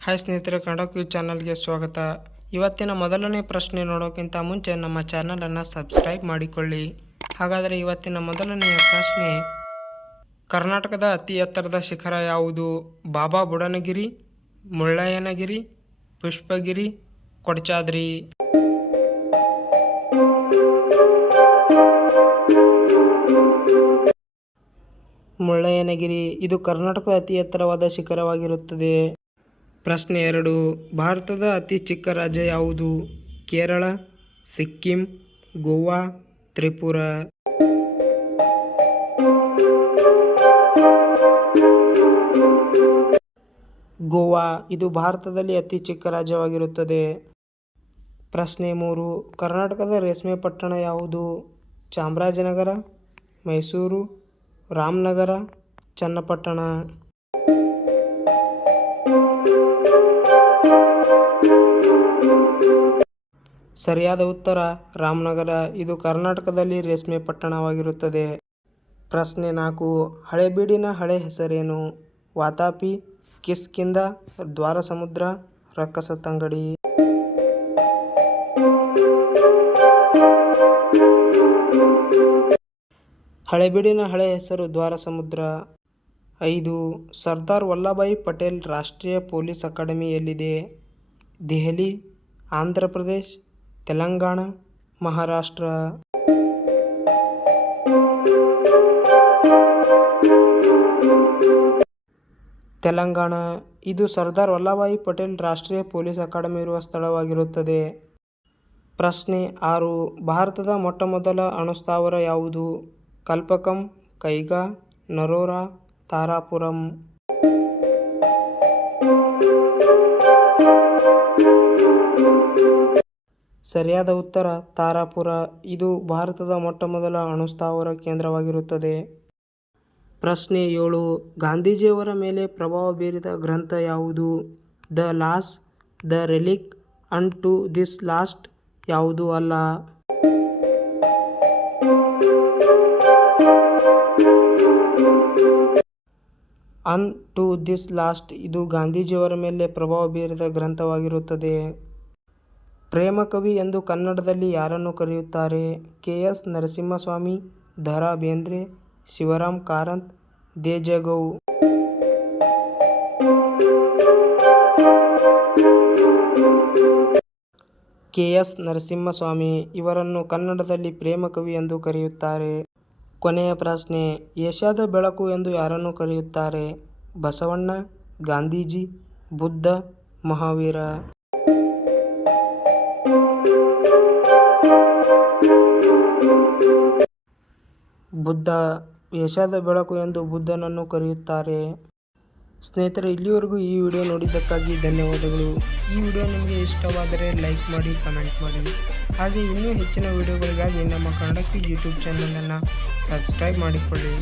Hi ಸ್ನೇಹಿತರೆ, Kannada quiz ಚಾನಲ್ಗೆ ಸ್ವಾಗತ. ಇವತ್ತಿನ ಮೊದಲನೇ ಪ್ರಶ್ನೆ ನೋಡೋಕ್ಕಿಂತ ಮುಂಚೆ ನಮ್ಮ ಚಾನಲನ್ನು ಸಬ್ಸ್ಕ್ರೈಬ್ ಮಾಡಿಕೊಳ್ಳಿ. ಹಾಗಾದರೆ ಇವತ್ತಿನ ಮೊದಲನೆಯ ಪ್ರಶ್ನೆ, ಕರ್ನಾಟಕದ ಅತಿ ಎತ್ತರದ ಶಿಖರ ಯಾವುದು? ಬಾಬಾ ಬುಡನಗಿರಿ, ಮುಳ್ಳಯ್ಯನಗಿರಿ, ಪುಷ್ಪಗಿರಿ, ಕೊಡಚಾದ್ರಿ. ಮುಳ್ಳಯ್ಯನಗಿರಿ ಇದು ಕರ್ನಾಟಕದ ಅತಿ ಎತ್ತರವಾದ ಶಿಖರವಾಗಿರುತ್ತದೆ. ಪ್ರಶ್ನೆ 2, ಭಾರತದ ಅತಿ ಚಿಕ್ಕ ರಾಜ್ಯ ಯಾವುದು? ಕೇರಳ, ಸಿಕ್ಕಿಂ, ಗೋವಾ, ತ್ರಿಪುರ. ಗೋವಾ ಇದು ಭಾರತದಲ್ಲಿ ಅತಿ ಚಿಕ್ಕ ರಾಜ್ಯವಾಗಿರುತ್ತದೆ. ಪ್ರಶ್ನೆ 3, ಕರ್ನಾಟಕದ ರೇಷ್ಮೆ ಪಟ್ಟಣ ಯಾವುದು? ಚಾಮರಾಜನಗರ, ಮೈಸೂರು, ರಾಮನಗರ, ಚನ್ನಪಟ್ಟಣ. ಸರಿಯಾದ ಉತ್ತರ ರಾಮನಗರ. ಇದು ಕರ್ನಾಟಕದಲ್ಲಿ ರೇಷ್ಮೆ ಪಟ್ಟಣವಾಗಿರುತ್ತದೆ. ಪ್ರಶ್ನೆ 4, ಹಳೆಬೀಡಿನ ಹಳೆ ಹೆಸರೇನು? ವಾತಾಪಿ, ಕಿಷ್ಕಿಂಧ, ದ್ವಾರಸಮುದ್ರ, ರಕ್ಕಸತಂಗಡಿ. ಹಳೆಬೀಡಿನ ಹಳೆ ಹೆಸರು ದ್ವಾರಸಮುದ್ರ. 5, ಸರ್ದಾರ್ ವಲ್ಲಭಭಾಯಿ ಪಟೇಲ್ ರಾಷ್ಟ್ರೀಯ ಪೊಲೀಸ್ ಅಕಾಡೆಮಿ ಎಲ್ಲಿದೆ? ದೆಹಲಿ, ಆಂಧ್ರ ಪ್ರದೇಶ್, ತೆಲಂಗಾಣ, ಮಹಾರಾಷ್ಟ್ರ. ತೆಲಂಗಾಣ ಇದು ಸರ್ದಾರ್ ವಲ್ಲಭಭಾಯಿ ಪಟೇಲ್ ರಾಷ್ಟ್ರೀಯ ಪೊಲೀಸ್ ಅಕಾಡೆಮಿ ಇರುವ ಸ್ಥಳವಾಗಿರುತ್ತದೆ. ಪ್ರಶ್ನೆ 6, ಭಾರತದ ಮೊಟ್ಟಮೊದಲ ಅಣುಸ್ಥಾವರ ಯಾವುದು? ಕಲ್ಪಕಂ, ಕೈಗಾ, ನರೋರಾ, ತಾರಾಪುರಂ. ಸರಿಯಾದ ಉತ್ತರ ತಾರಾಪುರ. ಇದು ಭಾರತದ ಮೊಟ್ಟಮೊದಲ ಅಣುಸ್ಥಾವರ ಕೇಂದ್ರವಾಗಿರುತ್ತದೆ. ಪ್ರಶ್ನೆ 7, ಗಾಂಧೀಜಿಯವರ ಮೇಲೆ ಪ್ರಭಾವ ಬೀರಿದ ಗ್ರಂಥ ಯಾವುದು? The laws, the relic, unto this last ಯಾವುದೂ ಅಲ್ಲ. ಅನ್ ಟು ದಿಸ್ ಲಾಸ್ಟ್ ಇದು ಗಾಂಧೀಜಿಯವರ ಮೇಲೆ ಪ್ರಭಾವ ಬೀರಿದ ಗ್ರಂಥವಾಗಿರುತ್ತದೆ. ಪ್ರೇಮಕವಿ ಎಂದು ಕನ್ನಡದಲ್ಲಿ ಯಾರನ್ನು ಕರೆಯುತ್ತಾರೆ? ಕೆ.ಎಸ್. ನರಸಿಂಹಸ್ವಾಮಿ, ದ ರಾ ಬೇಂದ್ರೆ, ಶಿವರಾಮ್ ಕಾರಂತ್, ದೇ.ಜೆ.ಗೌ. ಕೆ.ಎಸ್. ನರಸಿಂಹಸ್ವಾಮಿ ಇವರನ್ನು ಕನ್ನಡದಲ್ಲಿ ಪ್ರೇಮಕವಿ ಎಂದು ಕರೆಯುತ್ತಾರೆ. ಕೊನೆಯ ಪ್ರಶ್ನೆ, ಏಷ್ಯಾದ ಬೆಳಕು ಎಂದು ಯಾರನ್ನು ಕರೆಯುತ್ತಾರೆ? ಬಸವಣ್ಣ, ಗಾಂಧೀಜಿ, ಬುದ್ಧ, ಮಹಾವೀರ. ಬುದ್ಧ. ಏಷ್ಯಾದ ಬೆಳಕು ಎಂದು ಬುದ್ಧನನ್ನು ಕರೆಯುತ್ತಾರೆ. ಸ್ನೇಹಿತರೆ, ಇಲ್ಲಿವರೆಗೂ ಈ ವಿಡಿಯೋ ನೋಡಿದ್ದಕ್ಕಾಗಿ ಧನ್ಯವಾದಗಳು. ಈ ವಿಡಿಯೋ ನಿಮಗೆ ಇಷ್ಟವಾದರೆ ಲೈಕ್ ಮಾಡಿ, ಕಮೆಂಟ್ ಮಾಡಿ. ಹಾಗೆ ಇನ್ನೂ ಹೆಚ್ಚಿನ ವಿಡಿಯೋಗಳಿಗಾಗಿ ನಮ್ಮ ಕನ್ನಡ ಕ್ವಿಜ್ ಯೂಟ್ಯೂಬ್ ಚಾನಲನ್ನು ಸಬ್ಸ್ಕ್ರೈಬ್ ಮಾಡಿಕೊಳ್ಳಿ.